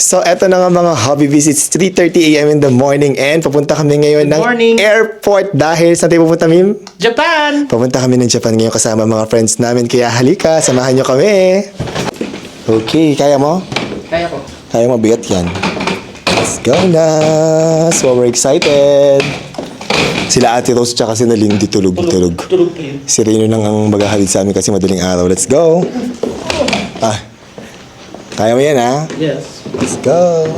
So, eto na nga mga hobby visits. 3:30 a.m. in the morning and papunta kami ngayon Good ng morning. airport dahil saan tayo pupunta, Mim? Japan! Papunta kami ng Japan ngayon kasama mga friends namin. Kaya halika, samahan nyo kami. Okay, kaya mo? Kaya ko. Kaya mo, bigat yan. Let's go na! So, we're excited. Sila Ate Rose tsaka si Naling di tulog. Tulog kayo. Si Rino nang ang maghahalid sa amin kasi madaling araw. Let's go! Ah, kaya mo yan, ha? Yes. Let's go!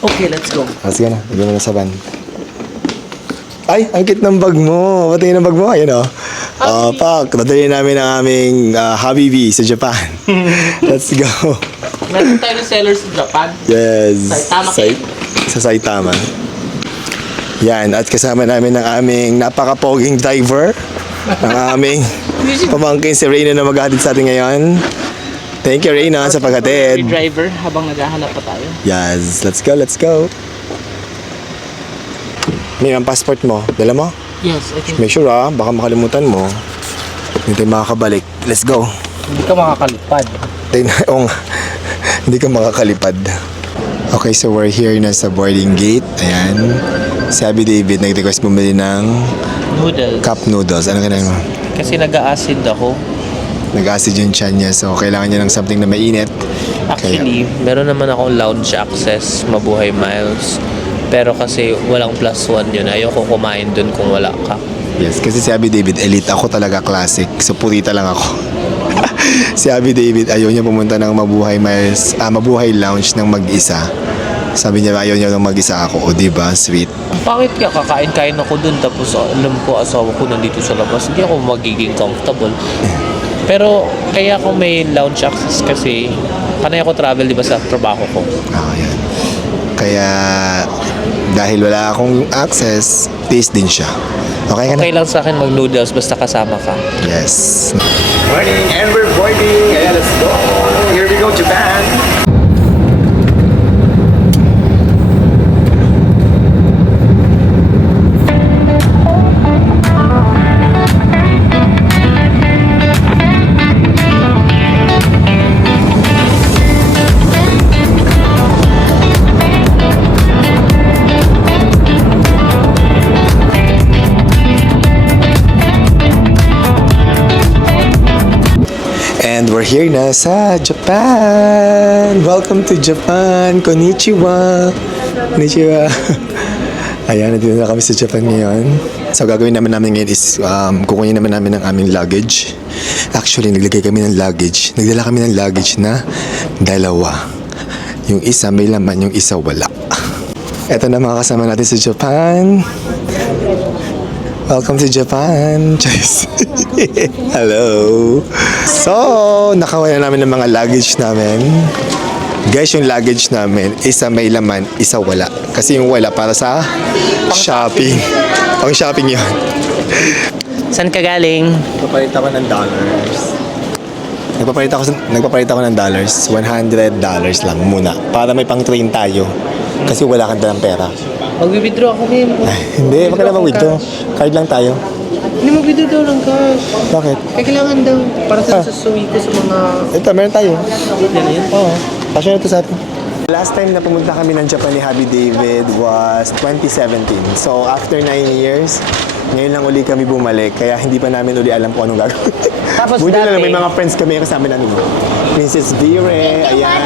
Okay, let's go. Sige na, lagyan mo na sa van. Ay, ang cute ng bag mo. Pati ng bag mo, ayun o. Pak, nadali namin ang aming Habibi sa Japan. Let's go. Meron tayo ng sellers sa Japan. Yes. Saitama Sa Saitama. Yan, at kasama namin ang aming napaka-poging driver. Ang aming pamangkin si Reyna na maghahatid sa atin ngayon. Thank you, Reyna, sa paghatid. Driver habang naghahanap pa tayo. Yes, let's go, let's go. May ang passport mo, dala mo? Yes, I think Make sure baka makalimutan mo. Hindi tayo makakabalik. Let's go. hindi ka makakalipad. Oo nga. Hindi ka makakalipad. Okay, so we're here na sa boarding gate. Ayan. Si Abby David nag-request bumili ng Noodles. cup noodles. Ano kailangan mo? Kasi nag-acid ako. Nag-acid yung tiyan niya, so kailangan niya ng something na mainit. Actually, meron naman akong lounge access, Mabuhay Miles. Pero kasi walang +1 yun. Ayoko kumain dun kung wala ka. Yes, kasi si Abby David elite. Ako talaga classic. So purita lang ako. Si Abby David ayaw niya pumunta ng Mabuhay Miles, Mabuhay Lounge ng mag-isa. Sabi niya ayaw niya nang mag-isa ako. O diba, sweet. Bakit ka kakain-kain ako dun tapos alam ko asawa ko nandito sa labas. Hindi ako magiging comfortable. Pero kaya ako may lounge access kasi panay ako travel di ba sa trabaho ko. Yan. Kaya dahil wala akong access, taste din siya. Okay ka na? Okay lang sa akin mag-noodles basta kasama ka. Yes. Morning and we're boarding. Ayan, let's go. Here we go, Japan. And we're here na sa Japan. Welcome to Japan. Konnichiwa. Konnichiwa. Ayan, nandito na kami sa Japan ngayon. So, gagawin naman namin ngayon is kukunin naman namin ang aming luggage. Actually, naglagay kami ng luggage. Nagdala kami ng luggage na dalawa. Yung isa may laman, yung isa wala. Eto na mga kasama natin sa Japan. Welcome to Japan. Cheers. Hello. So, nakawa na namin ng mga luggage namin. Guys, yung luggage namin, isa may laman, isa wala. Kasi yung wala para sa shopping. Pang shopping yun. Saan ka galing? Nagpapalit ako ng dollars. Nagpapalit ako ng dollars. $100 lang muna. Para may pang train tayo. Kasi wala kang dalang pera. Mag-withdraw ako din. Hindi, wag ka na mag-withdraw. Card lang tayo. Hindi mag-withdraw daw ng cash. Bakit? Kailangan daw. Para sa suwi ko sa mga... Ito, meron tayo. Yan na yun. Oo. Pasyon ito sa atin. Last time na pumunta kami ng Japan ni Happy David was 2017. So, after 9 years, ngayon lang uli kami bumalik. Kaya hindi pa namin uli alam kung anong gagawin. Tapos Buti na lang, dati- may mga friends kami kasama namin. Princess Vire, ayan.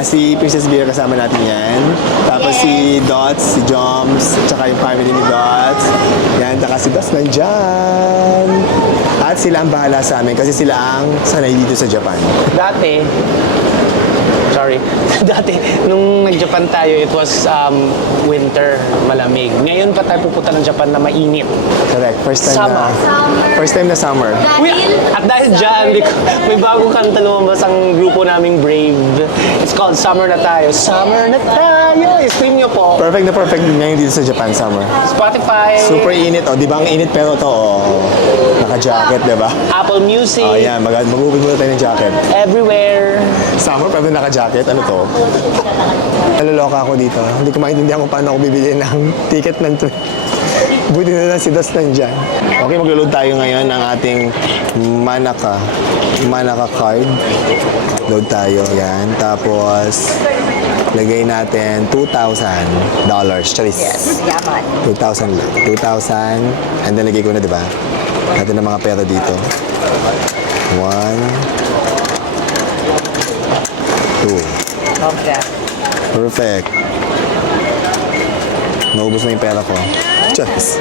Si Princess Vire kasama natin yan. Tapos si Dots, si Joms, tsaka yung family ni Dots. Yan, tsaka si Dots nandyan. At sila ang bahala sa amin kasi sila ang sanay dito sa Japan. Dati, nung nag-Japan tayo, it was winter, malamig. Ngayon pa tayo pupunta ng Japan na mainit. Correct. First time na summer. At dahil dyan, may bagong kanta lumabas ang grupo naming Brave. It's called Summer na Tayo. Summer na Tayo! I-stream nyo po. Perfect na perfect ngayon dito sa Japan summer. Spotify, Super init. Di ba ang init pero to, naka-jacket, di ba? Apple Music, Yan, mag-ubod muna tayo ng jacket. everywhere. Summer pero naka-jacket, ano to? Naloloka ako dito. Hindi ko maintindihan kung paano ako bibili ng ticket ng Buti na lang si Dos nandyan. Okay, maglo-load tayo ngayon ng ating Manaka card. Load tayo, yan. Tapos, lagay natin $2,000. Charis. Yes, yaman. 2,000 lang. 2,000. And then, lagay ko na, di ba? Natin ng mga pera dito. 1, 2. Okay. Perfect. Naubos na yung pera ko. Charis.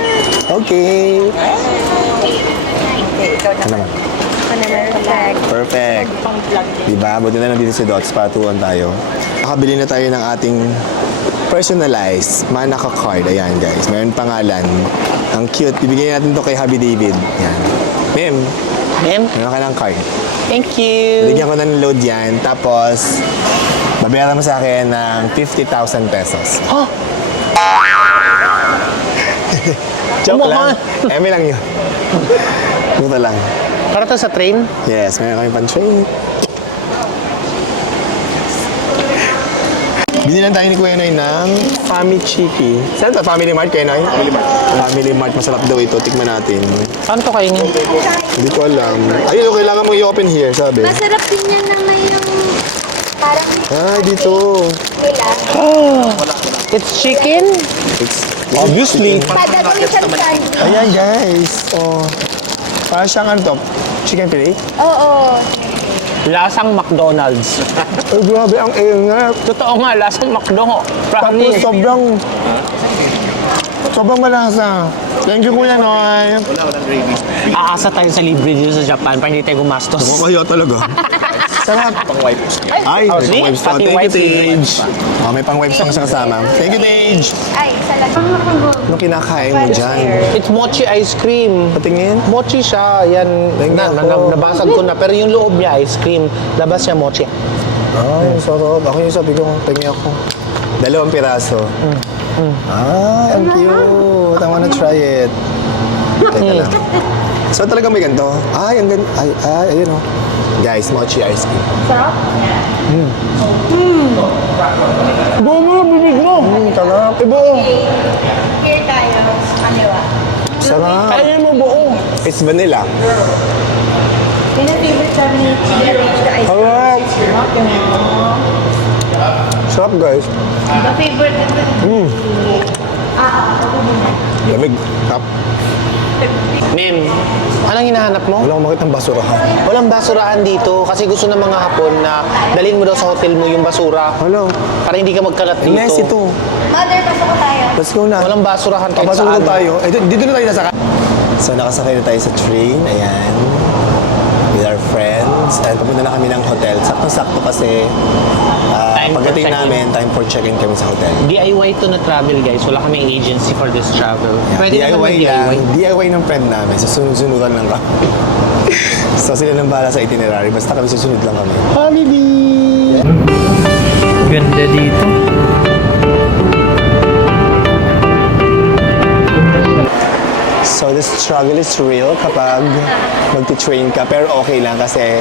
Okay. Okay, ikaw Ano naman. naman? Ano naman? Perfect. Diba? Buti na lang dito si Dots para tuwan tayo. Nakabili na tayo ng ating personalized Manaka card. Ayan guys. Mayroon pangalan. Ang cute. Bibigyan natin to kay Happy David. Ayan. Ma'am, Ma'am, meron ka ng card. thank you. Bigyan ko na ng load yan. Tapos, babayaran mo sa akin ng 50,000 pesos. Huh? Joke Kumahal. lang. Eme lang yun. Buta lang. Para to sa train? Yes, meron kami pan-train. Binilan tayo ni Kuya Noy ng Family Chicky. Saan to? Family Mart, Kuya Noy? Family Mart. Family Mart. Masarap daw ito. Tikman natin. Saan to kainin? Hindi ko alam. Ayun, kailangan mo i-open here, sabi. Masarap din yan na may yung parang Ah, dito. nila. It's chicken? It's Obviously. Padagong isang sandwich. Ayan, guys. Oh. Para siyang ano to? Chicken fillet? Oo. Lasang McDonald's. Ay, grabe. Ang ingat. Totoo nga, lasang McDo. Tapos Promise. sobrang malasa. Thank you, Kuya Noy. Aasa tayo sa libre dito sa Japan para hindi tayo gumastos. Kaya talaga. Sarap. Ay, Oh, may see? pang-wipes to. Pati Thank you, wipes, libre Tage. wipes pa. Oh, may pang-wipes pang siya kasama. Thank you, Tage. Ay, salamat. Ano kinakain mo dyan? It's mochi ice cream. Patingin. Mochi siya, yan, nabasag ko na. Pero yung loob niya, ice cream. Labas niya, mochi. Ay, sarap. Ako yung sabi ko, tingin ako. 2 piraso. Ah, ang cute. I wanna try it. Teka lang. So talaga may ganito? Ay, ang ganito. Ay, ayun oh. Guys, mochi ice cream. Sarap? Ibuo mo, bibig mo. Sarap. Ibuo. Here tayo. Kaliwa. Sarap. Kainin mo buo. It's vanilla. Yun ang favorite sabi ni Chia Rich na ice Sarap. Sarap, guys. The favorite ito. Lamig. Sarap. Ma'am, anong hinahanap mo? Wala akong makita ng basurahan. Walang basurahan dito kasi gusto ng mga Hapon na dalhin mo daw sa hotel mo yung basura Hello. para hindi ka magkalat dito. Messy to. Mother, pasok ko tayo. Let's go na. Walang basurahan kahit Papasok saan. na tayo. Eh, dito na tayo nasakay. So, nakasakay na tayo sa train. Ayan. With our friends. And papunta na kami ng hotel. Sakto-sakto kasi Time for pagdating check-in. namin, time for check-in kami sa hotel. DIY to na travel guys. Wala kaming agency for this travel. Pwede naman DIY lang. mag-DIY. DIY ng friend namin. Susunod-sunugan lang kami. So, sila nang bahala sa itinerary. Basta kami susunod lang kami. Holiday! Ganda dito. So, the struggle is real kapag magti-train ka. Pero okay lang kasi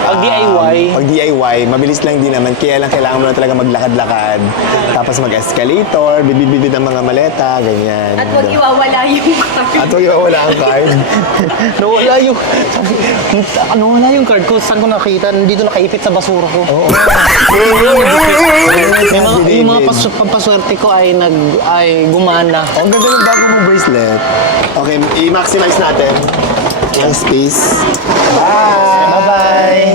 Pag DIY, pag DIY, mabilis lang din naman. Kaya lang kailangan mo na talaga maglakad-lakad. Tapos mag-escalator, bibid-bibid ang mga maleta, ganyan. At huwag iwawala yung card. At huwag iwawala ang card. nawala yung... Nawala yung card ko. Saan ko nakita? Dito nakaipit sa basura ko. Oo. Yung mga pampaswerte ko ay gumana. Ang ganda ng bago mong bracelet. Okay, i-maximize natin ang space. Bye!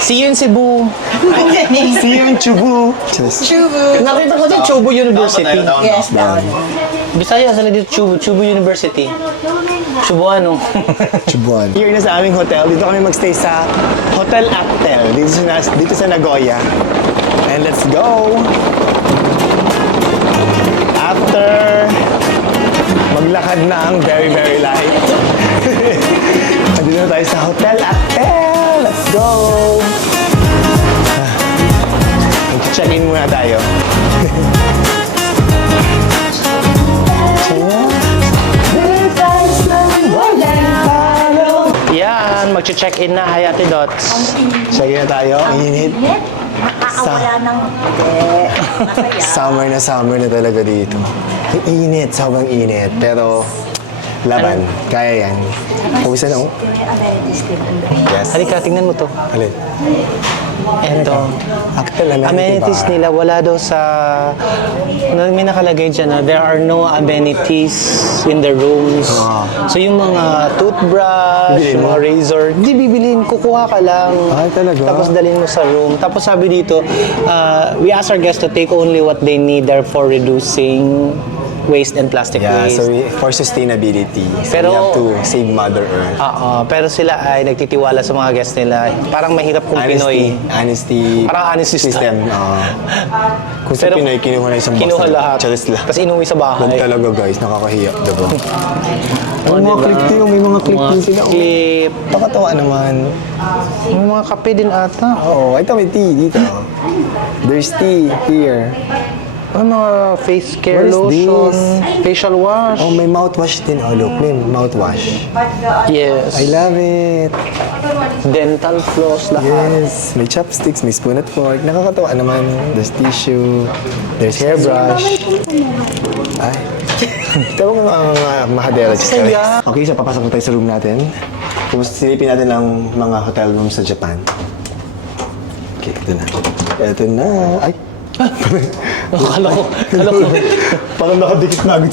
See you in Cebu. See you in Chubu. Nakita ko sa Chubu University. Yes, down. Bisaya sila dito Chubu University. Cebuano. Chubuan. Here na sa aming hotel. Dito kami magstay sa Hotel Actel. Dito sa Nagoya. And let's go! After maglakad na ang very, very light. Andito na tayo sa Hotel Actel. Let's go! Mag-check-in muna tayo. Yan, mag-check-in na. Hi, Ate Dots. Check-in na tayo. Ang init. Nakakawala ng... Masaya. Summer na talaga dito. Ang init, sobrang init. Pero Laban. Kaya yan. Kumusta na? Yes. Halika, tingnan mo to. Alin? Eto. Actel, Amenities nila, wala daw sa... May nakalagay dyan na there are no amenities in the rooms. So yung mga toothbrush, Bibilin yung mo? mga razor, hindi bibilin, kukuha ka lang. Ay, talaga? Tapos dalhin mo sa room. Tapos sabi dito, we ask our guests to take only what they need, therefore reducing waste and plastic Yeah, waste. so for sustainability. So Pero- we have to save Mother Earth. Pero sila ay nagtitiwala sa mga guests nila. Parang mahirap kung Pinoy. Honesty. Parang honesty system. Kung sa Pero Pinoy, kinuha na isang box. kinuha lahat. Charis lang. Tapos inuwi sa bahay. Huwag talaga guys, nakakahiya, diba? May mga clip din, may mga clip din sila. oh. Clip. Nakakatawa naman. May mga kape din ata. Oo, ito may tea dito. There's tea here. May mga face care What is lotion, this? facial wash. Oh, may mouthwash din. Oh, look, may mouthwash. Yes. I love it. Dental floss, lahat. Yes, may chopsticks, may spoon at fork. Nakakatawa naman. There's tissue, there's hairbrush. Ay. Tawag nga mahadera. Saya. Okay, so papasok na tayo sa room natin. Tapos silipin natin ang mga hotel rooms sa Japan. Okay, ito na. Ito na. Ay! Akala ko. Parang nakadikit na agad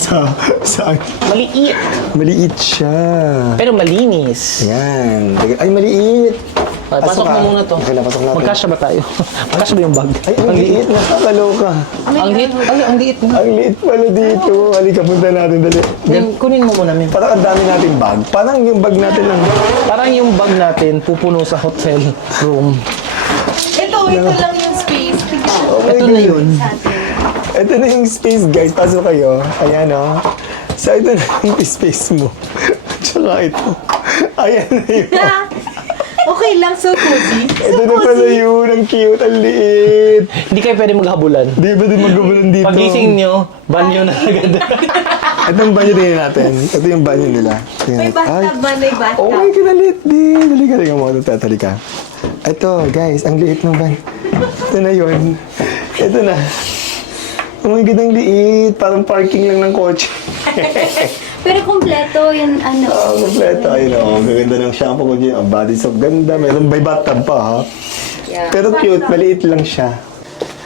sa Maliit. Maliit siya. Pero malinis. Yan. Ay, maliit. Ay, pasok ka. mo muna to. Okay na, pasok natin. Magkasya ba tayo? Magkasya ba yung bag? Ay, ang liit. Nakakaloka. Ang liit. Ang liit na. Ang liit pala dito. Halika, punta natin. Dali. Kunin mo muna, Min. Parang ang dami nating bag. Parang yung bag natin lang. Parang yung bag natin pupuno sa hotel room. Ito lang yung space. Oh my Ito God. na yun. Ito na yung space, guys. Pasok kayo. Ayan, oh. So, ito na yung space mo. Tsaka ito. Ayan na yun. Okay lang, so cozy. Ito na pala yun. Ang cute. Ang liit. Hindi kayo pwede maghabulan. Di ba din magabulan dito? Pagising nyo, banyo na agad. Ito yung banyo din natin. Ito yung banyo nila. May bathtub ba? May bathtub. Oh my God, ang liit din. Halika, halika mo. Halika. Ito, guys, ang liit ng van. Ito na yun. Ito na. Oh my God, ang liit. Parang parking lang ng kotse. Pero kompleto yung ano. Oh, kompleto. Ayun, oh. Gaganda ng shampoo ko dyan. Ang body soap. Ganda. Meron by bathtub pa, ha? Yeah. Pero cute. Maliit lang siya.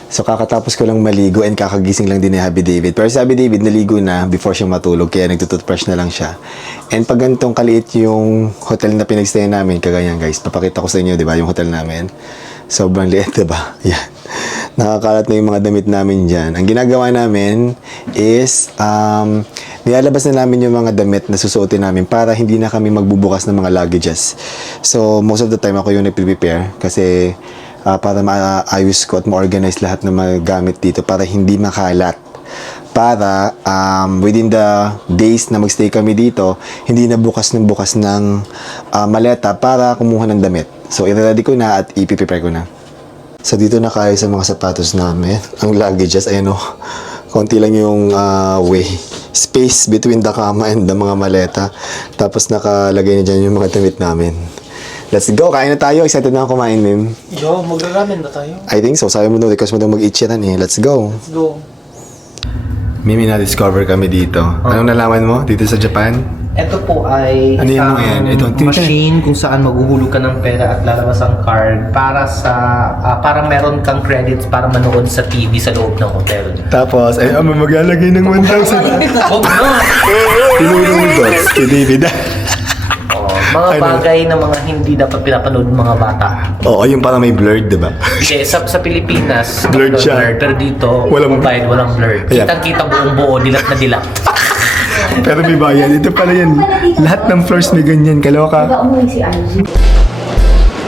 So, kakatapos ko lang maligo and kakagising lang din ni Happy David. Pero si Happy David, naligo na before siya matulog. Kaya nagtututbrush na lang siya. And pag ganitong kaliit yung hotel na pinagstayan namin, kaganyan guys, papakita ko sa inyo, di ba, yung hotel namin. Sobrang liit, di ba? Yan. Nakakalat na yung mga damit namin dyan. Ang ginagawa namin is, nilalabas na namin yung mga damit na susuotin namin para hindi na kami magbubukas ng mga luggages. So, most of the time ako yung nagpe-prepare kasi para maayos ko at ma-organize lahat ng mga gamit dito para hindi makalat. Para within the days na magstay kami dito, hindi na bukas ng maleta para kumuha ng damit. So, i-ready ko na at i-prepare ko na. So, dito na kayo sa mga sapatos namin. Ang luggages, ayan o. Konti lang yung space between the kama and the mga maleta. Tapos nakalagay na dyan yung mga damit namin. Let's go! Kain na tayo. Excited na ako kumain, Mim. Yo, magra-ramen na tayo. I think so. Sabi mo doon, request mo doon mag-eat eh. Let's go! Let's go. Mimi, na-discover kami dito. Anong nalaman mo dito sa Japan? Ito po ay Ano yan mo yan? Ito, machine kung saan maghuhulog ka ng pera at lalabas ang card para sa para meron kang credits para manood sa TV sa loob ng hotel. Tapos, ay, maglalagay ng 1,000. Huwag na! Tinulong mo doon kay David. Mga Ano? bagay na mga hindi dapat pinapanood ng mga bata. Oo, yung parang may blurred, diba? Hindi, sa Pilipinas, Blurred siya. Pero dito, Walang- mobile, walang blurred. Ayan. Kitang-kita buong buo, dilat na dilat. Pero may bayan. Ito pala yan. Lahat ng floors may ganyan. Kaloka. Umuwi si Ivy.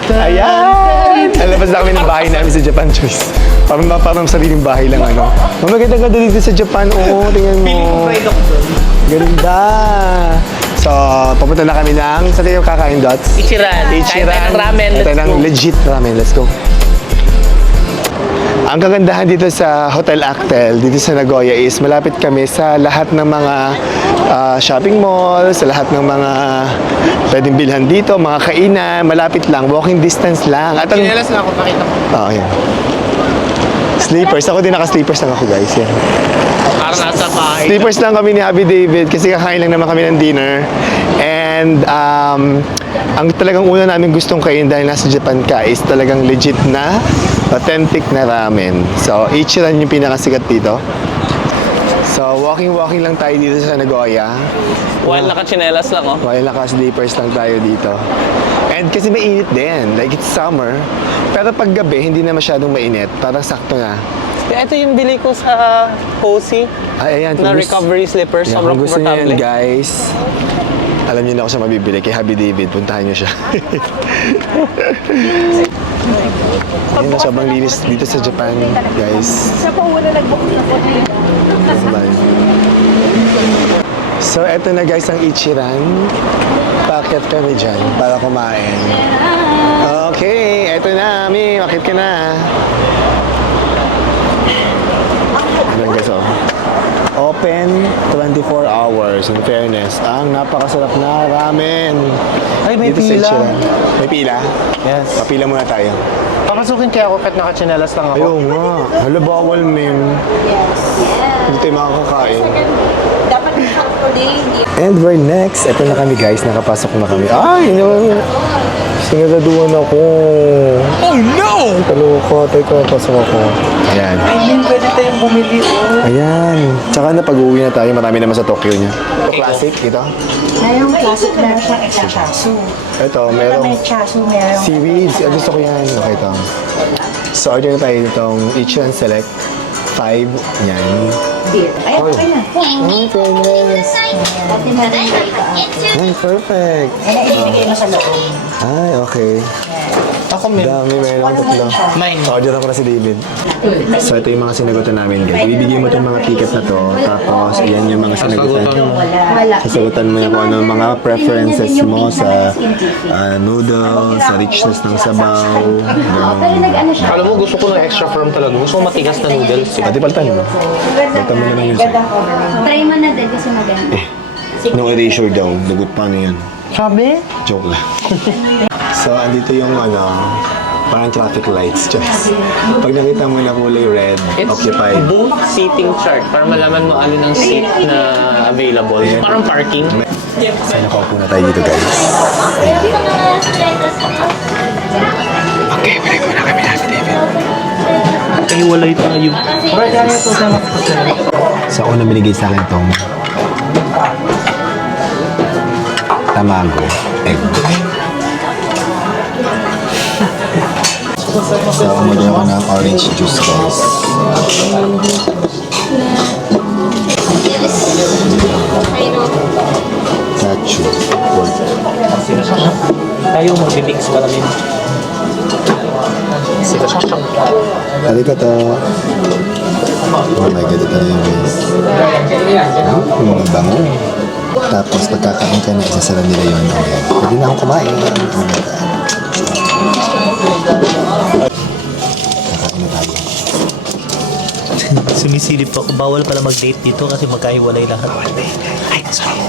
Ayan! Alabas na kami ng bahay namin sa Japan, Choice. Parang sariling bahay lang, ano. Maganda-ganda dito sa Japan. Oo, tingnan mo. Pride ako doon. Ganda. So, papunta na kami ng, sa tayo kakain dots? Ichiran. Kain tayo ng ramen. Ito Let's ng go. legit ramen. Let's go. Ang kagandahan dito sa Hotel Actel, dito sa Nagoya is malapit kami sa lahat ng mga shopping mall, sa lahat ng mga pwedeng bilhan dito, mga kainan, malapit lang, walking distance lang. At ang... Kinelas na ako, pakita ko. Ayan. Sleepers. Ako din naka-sleepers lang ako, guys. Yan. Parang nasa bahay. Sleepers lang kami ni Happy David kasi kakain lang naman kami ng dinner. And ang talagang una namin gustong kainin dahil nasa Japan ka is talagang legit na authentic na ramen. So, Ichiran yung pinakasikat dito. So, walking lang tayo dito sa Nagoya. While naka-chinelas lang, oh. While naka-sleepers lang tayo dito. And kasi mainit din, like it's summer. Pero pag gabi, hindi na masyadong mainit. Parang sakto na. Ito yung bili ko sa Posey Ay, ayan. na kung gusto- recovery slippers. Yeah, Sobrang kung gusto niyo komportable. yan, guys, alam niyo na ako sa mabibili. Kay Happy David, puntahan niyo siya. Ayun, sobrang linis dito sa Japan, guys. Sa po, wala nag-book na po. Bye. So, eto na guys ang Ichiran. Packet kami dyan para kumain. Okay, eto na, Mi. Bakit ka na? Ayan guys, oh. Open 24 hours, in fairness. Ang napakasarap na ramen. Ay, may Dito sa pila. Ichiran. May pila? Yes. Papila muna tayo. Papasukin kaya ako kahit naka-chinelas lang ako. Ayun nga. Hala, bawal, ma'am. Hindi tayo makakakain. Dapat actually, hindi. And we're next. Ito na kami guys, nakapasok na kami. Ay, no! Sinagaduhan ako. Oh no! Kaloka, tayo pasok ako. Ayan. Ayun, pwede tayong bumili, oh. Ayan. Tsaka na pag-uwi na tayo, marami naman sa Tokyo niya. Classic, ito. Ngayong classic na siyang chasu. Ito, May merong chasu, merong seaweeds. Gusto ko yan. Okay, ito. So, order na tayo itong Ichiran Select 5. Yan. beer. Ay, okay na. Oh, fairness. Dati na rin Ay, perfect. Ay, ibigay mo sa loob. Ay, okay. Ako may... Dami, meron tatlo. Mine. Order ako na si David. So, ito yung mga sinagutan namin, guys. Ibibigay mo itong mga ticket na to. Tapos, ayan yung mga sinagutan. Wala. Sasagutan mo na kung ano ang mga preferences mo sa noodles, sa richness ng sabaw. Pero nag-ano siya. Alam mo, gusto ko ng extra firm talaga. Gusto ko matigas na noodles. Pati paltan mo. Paltan mo na lang yun. Try mo na din kasi maganda. No erasure daw. Lagot pa na yan. Sabi? Joke lang. So, andito yung parang traffic lights. Just, pag nakita mo na kulay red, occupied. Booth seating chart para malaman mo alin ang seat na available. Parang parking. So, nakaupo na tayo dito, guys. Okay, balik mo na kami natin, David. Ay, walay tayo. So, una binigay sa akin itong tamago, egg. So, umorder ako ng orange juice, guys. Kachu. Tayo mag-mix ka namin. Arigato. Oh my God, ito na yun, guys. Bango. Tapos, pagkakain ka na, isasara nila yun. Okay. Pwede na akong kumain. Oh my God. Kakain na tayo. Sumisilip ako. Bawal pala mag-date dito kasi magkahiwalay lahat. Ay, sorry.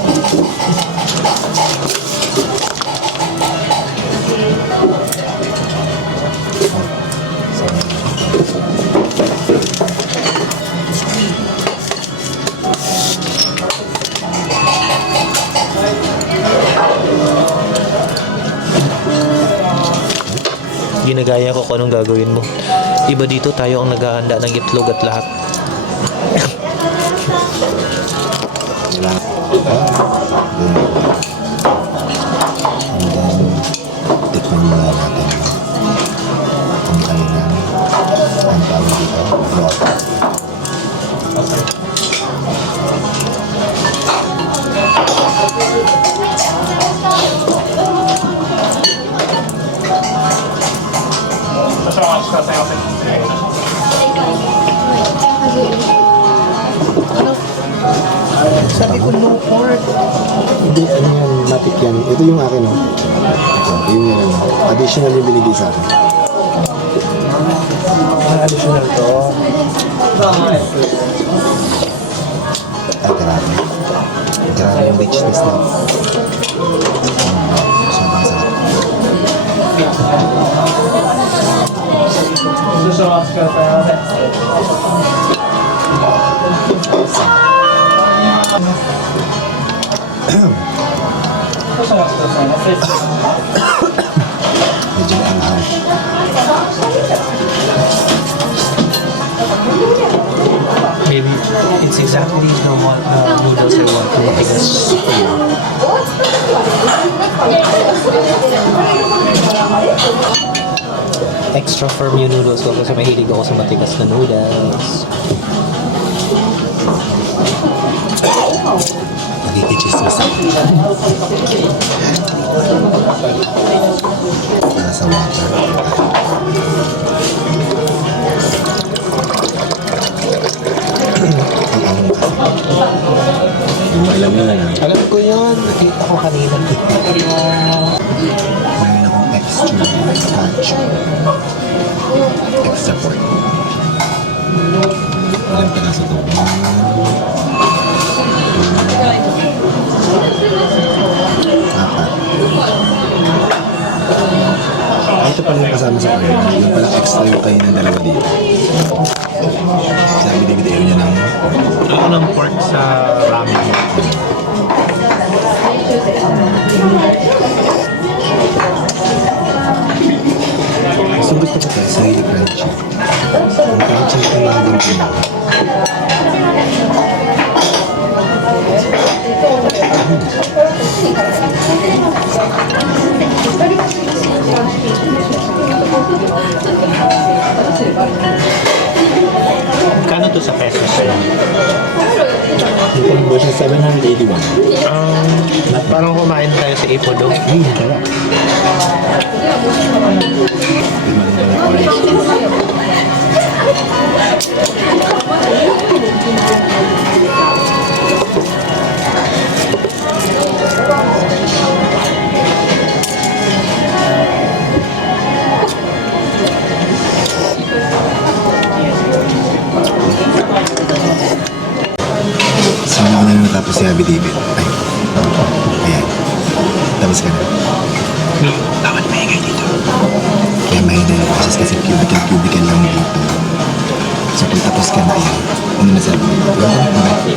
Ginagaya ko kung anong gagawin mo. Iba dito, tayo ang naghahanda ng itlog at lahat. Tikman muna natin kung kainan ang tawag dito, broth. Sabi ko, no pork. Hindi, ano yan, matik yan. Ito yung akin, no? Ito, yung yan, ano. Additional yung binigay sa akin. Additional to. Ay, grabe. Grabe yung richness na. Sobrang sarap. Sarap. Medyo anghang. Maybe it's exactly the noodles I want to matigas. Extra firm yung noodles ko kasi mahilig ako sa matigas na noodles. Nagkikichismis ako. Para sa water. Hindi mo alam yun, ano? Alam ko yun. Nakita ko kanina. Mayroon akong extra scotch. Extra pork. Ilang pinaso to? Apat. Ito pala yung kasama sa order. Yung pala extra yung kayo ng dalawa dito. Sabi binibigay niya ng Ako ng pork sa ramen. gusto ko ito sa really crunchy. Ang crunchy ng mga ganito na. Kano to sa pesos? Yung conversion 781. Parang kumain tayo sa Ipodong. Sarap. Tignan mo na orange. Sana ko na natapos si Abby David. Ay. Ayan. Tapos ka na. Dapat maingay dito. Kaya maingay yung process kasi cubicle lang dito. So kung tapos ka na, ayan. Ano na sabi? Okay.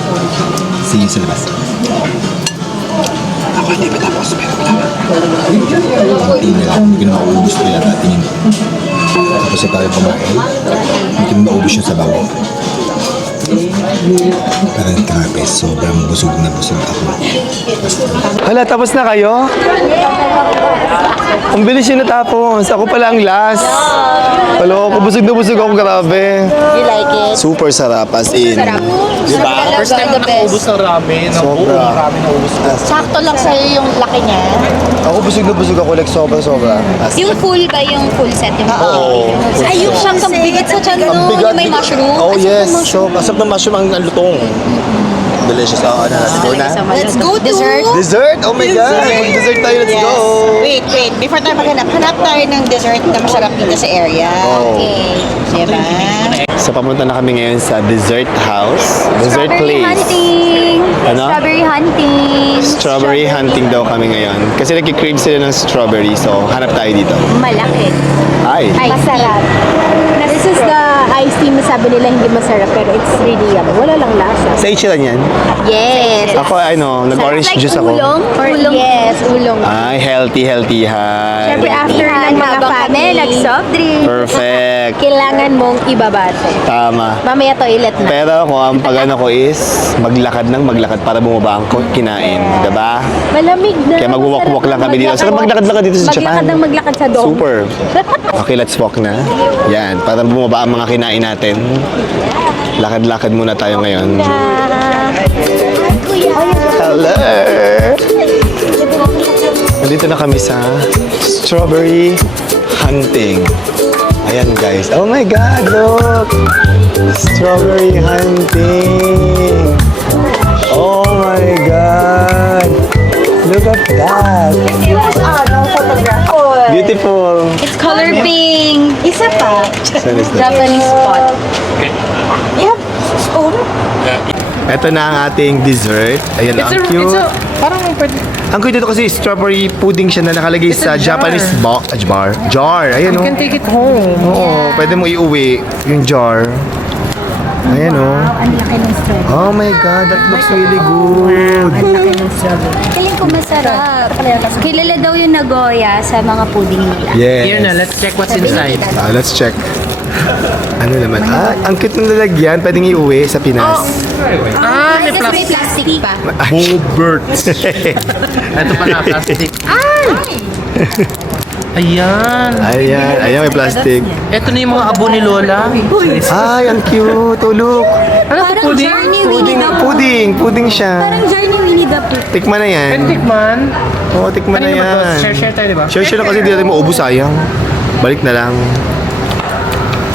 See you sa labas. Ako hindi pa tapos, pero wala. Konti na lang. Hindi ko na mauubos ko yata. Tingin mo. Tapos na tayo kumain. Hindi ko na maubos yung sabaw. Parang grabe, sobrang busog na busog ako. Hala, tapos na kayo? Ang bilis yun natapos. Ako pala ang last. Paloko, busog na busog ako, grabe. You like it? Super sarap, as in. Diba? First time na naubos ng ramen. Sobra. Ramen naubos ko. Sakto lang sa'yo yung laki niya. Ako busog na busog ako, like sobra-sobra. As in. Yung full ba yung full set? Yung Oo. Ay, yung siyang kambigat sa tiyan Ang no? bigat. Yung may mushroom. Oh, Asap yes. ng mushroom. So, asap ng mushroom ang lutong. Delicious. Oo, let's go na. Let's go to dessert. Dessert? Oh my God. Dessert tayo, let's go. Wait. Before tayo maghanap, hanap tayo ng dessert na masarap dito sa area. Oh. Okay. Diba? So, pamunta na kami ngayon sa dessert house. Dessert Strawberry place. hunting! Ano? Strawberry hunting! Strawberry hunting daw kami ngayon. Kasi nagki-crave sila ng strawberry. So, hanap tayo dito. Malaki. Ay. Masarap. This is the iced tea na sabi nila hindi masarap pero it's really yummy. Wala lang lasa. Sa ichiran yan? Yes! Ako, nag-orange like juice ako. ulong? Ulong. Yes, ulong. Ay, healthy han. Siyempre after ng mga kami, nag-soft drink. Perfect. Kailangan mong ibabase. Tama. Mamaya toilet na. Pero ako, ang pag-ano ko is maglakad para bumaba ang kinain. Diba? Malamig na. Kaya mag-walk-walk lang kami dito. Sarap maglakad-lakad dito sa Japan. Maglakad sa dome. Super. Okay, let's walk na. Yan, para bumaba ang mga kinain natin. Lakad-lakad muna tayo ngayon. Hello! Nandito na kami sa strawberry hunting. Ayan guys. Oh my God, look! Strawberry hunting! Oh my God! Look at that! Beautiful! It's color pink. Isa pa. Saan is that? Japanese spot. Ito na ang ating dessert. Ayan, ang cute. Parang pwede. Ang cute dito kasi strawberry pudding siya na nakalagay sa Japanese jar. Ayan, You oh. can take it home. Oo, pwede mo iuwi yung jar. Ayan oh. Ang laki ng strawberry. Oh my God, that looks really good. Ang laki ng strawberry. Feeling ko masarap. Kilala daw yung Nagoya sa mga pudding nila. Yes. Here na, let's check what's inside. Let's check. Ano naman? Ang cute ng lalagyan. Pwedeng iuwi sa Pinas. May plastic pa. Bobert. Ito pa na, plastic. Ayan. Ayan, may plastic. Ito na yung mga abo ni Lola. Ay, ang cute. Tulog. Ano ito, Parang pudding? Journey Winnie the Pooh. Puding siya. Parang Journey Winnie the Pooh. Tikman na yan. Tikman. Oo, tikman na Kanina ba to? yan. Share tayo, diba? Share na kasi di natin maubos, sayang. Balik na lang.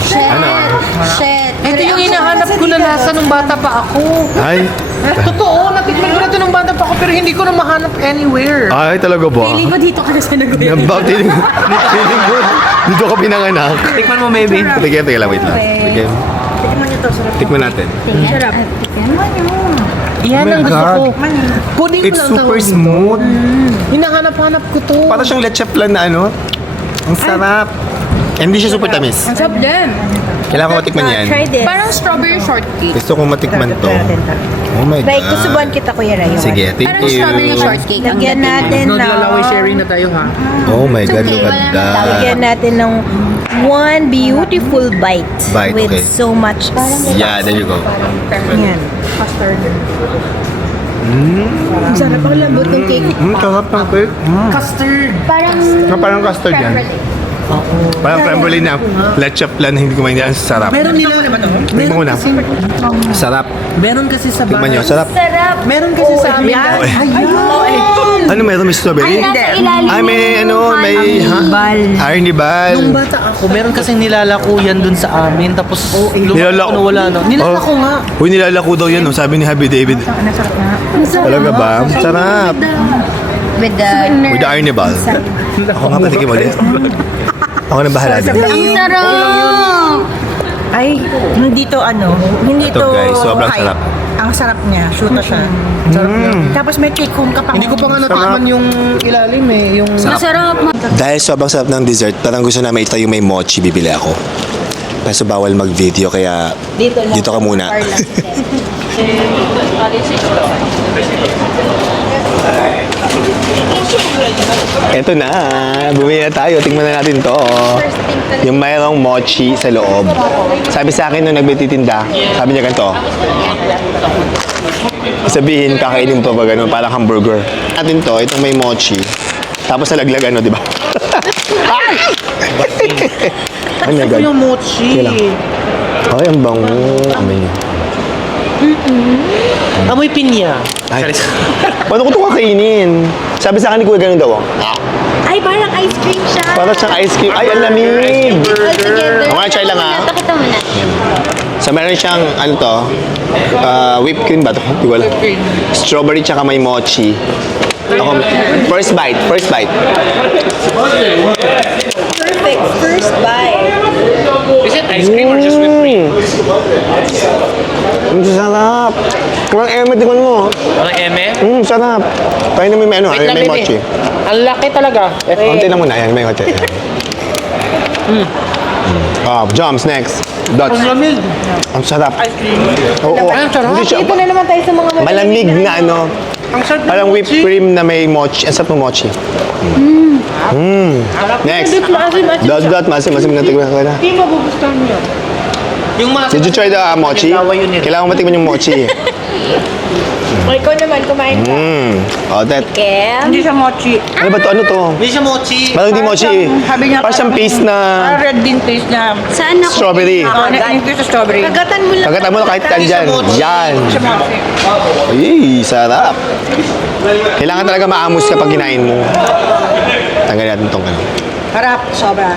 Shit. Ano? Shit. Ito yung hinahanap ko na nasa nung bata pa ako. Ay. Totoo, natikman ko na ito nung bata pa ako pero hindi ko na mahanap anywhere. Ay, talaga ba? Feeling ko dito ka na sa Nagoya. Nambak, feeling ko. Dito ka pinanganak. Tikman mo, maybe. Teka lang, wait lang. Tikman. Tikman niyo to, sarap. Tikman natin. Sarap. Tikman niyo. Yan Oh my ang gusto God. ko. Pudding ko It's lang super tawag ito. smooth. Hinahanap-hanap ko to. Para siyang leche flan na ano. Ang sarap. Hindi siya super tamis. Sarap din. Kailangan ko matikman yan. Try this. Parang strawberry shortcake. Gusto kong matikman to. Oh my Like, kusubuan God. kita, Kuya Rayo. Sige, thank Parang strawberry you. shortcake. Ang Lagyan dating. natin No, ng... nilalaway sharing na tayo, ha? Oh my God, look at Lagyan that. natin ng one beautiful bite. Bite, with okay. so much... Yeah, there you go. Yan. Sarap ang lambot ng cake. Sarap ng cake. Custard. Parang Parang custard yan. Parang creme brulee na leche flan na hindi ko maintindihan. Sarap. Meron nila. Tingnan mo na. Sarap. Meron kasi sa Tikman nyo, sarap. sarap. Meron kasi sa amin. Ano meron? May strawberry? Ay, nasa ilalim Ay, may ano, may... Arnibal. Nung bata ako, meron kasing nilalako yan dun sa amin. Tapos Nilalako? lumaki na wala na. Nilalako nga. Uy, nilalako daw yan, no? Sabi ni Happy David. Talaga ba? Sarap. With the... With the Arnibal. Ako nga patikim ulit. Ako na bahala din. Ang sarap! Ay, hindi to hindi Ito, to guys, sobrang hype. sarap. Ang sarap niya, shoota siya. Sarap niya. Tapos may take home ka pa. Hindi ko pa nga natikman yung ilalim eh. Yung Masarap. Dahil sobrang sarap ng dessert, parang gusto namin itayo may mochi, bibili ako. Kaso bawal mag-video, kaya dito ka muna. Eto na, bumili na tayo. Tingnan na natin to. Yung mayroong mochi sa loob. Sabi sa akin nung nagtitinda, sabi niya ganito. Sabihin, kakainin to pag ano, parang hamburger. Natin to, itong may mochi. Tapos nalaglag ano, di ba? Oh my God. yung mochi. Kailan? Ay, ang bango. Amoy niya. Amoy pinya. Ay, paano ko ito kakainin? Sabi sa akin ni Kuya ganun daw. Ay, parang ice cream siya. Para siyang ice cream. Ay, ang lamig! All together. Okay, try lang, ah. Pakita mo na. So, meron siyang, ano to? Whipped cream ba ito? Di ko alam. Strawberry tsaka may mochi. Ako, first bite. Perfect first bite. Is it ice cream or just whipped cream? Ang sarap. Kurang eme, tingnan mo. Ang eme? Sarap. Tayo na may ano, Wait lang, may baby. mochi. Ang laki talaga. Konti lang muna, yan, may mochi. Joms, next. Dots. Ang lamig. Ang sarap. Oo. Ang sarap. Hindi siya, Ito na naman tayo sa mga malamig na ano. Ang sarap ng Parang whipped mochi. cream na may mochi. Ang sarap ng mochi. Next. Dot, masim na tignan ko na. Hindi magugustuhan mo yan. Yung mga... Did you try the mochi? Nagawa yun eh. Kailangan mo matikman yung mochi. Ikaw naman, kumain ka. Oh, that. Kem? Hindi siya mochi. Ano ba to? Ano to? Hindi siya mochi. Parang hindi mochi eh. Sabi niya, Parang siyang paste na red din taste niya. Saan ako? strawberry. Hindi sa strawberry. Kagatan mo lang. Pagkata mo na kahit andyan. Yan. Siya mochi. Ay, sarap. Kailangan talaga maamos kapag kinain mo. Tanggalin natin itong ano. Harap, sobra.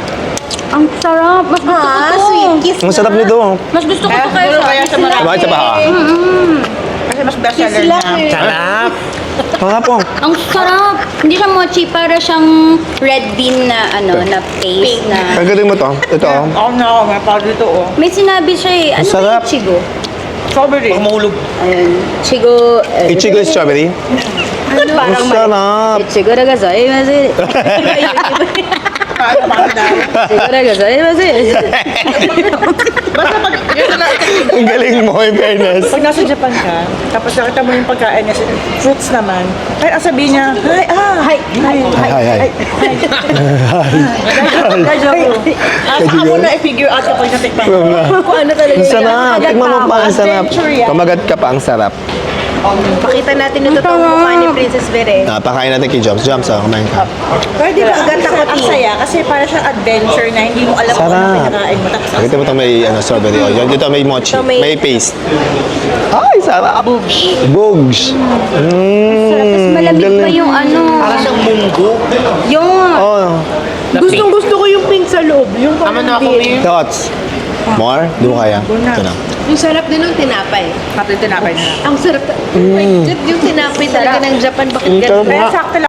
Ang sarap. Mas gusto ko to. Sweet kiss. Ang sarap nito. Mas gusto ko to Siguro kaya siya marami. Bakit sa baha? Kasi mas bestseller niya. Sarap. Sarap po. Ang sarap. Hindi siya mochi. Para siyang red bean na na paste na. Tanggalin mo to. Ito oh. Ako na ako, may pa dito oh. May sinabi siya eh. Ano ba sarap. yung chigo? Strawberry. Pag mahulog. Ayun. Chigo. Ichigo strawberry. Ang sarap. Chigo na gasay. Chigo na gasay. Basta pag, Ang galing mo, in fairness. Pag nasa Japan ka, tapos nakita mo yung pagkain niya, fruits naman, kahit ang sabihin niya, hi. Hi. Saka mo na i-figure out kapag natikman mo. Kung ano talaga Ang sarap. Tignan mo pa, ang sarap. Adventure yan. Kamagat ka pa, ang sarap. Pakita natin yung totoong mukha ni Princess Beren. Pakain natin kay Jumps. Jumps, kumain ka. Pwede ba? Agad ako, Ang saya kasi para siyang adventure na hindi mo alam kung ano Sarap. pinakain mo. Tapos Nakita mo itong may strawberry oil. Dito may mochi. Ito may- May paste. Ay, sarap. Bugs. Tapos malamig pa yung ano. Para siyang munggo. Yung Oh, Gustong-gusto ko yung pink sa loob. Yung Tama na ako, Mir. thoughts. More? Di mo kaya? Ito na. Yung sarap din ng tinapay. kapit tinapay na lang. Ang sarap. Oh my God, yung tinapay talaga ng Japan. Bakit ganun? Kaya sakto lang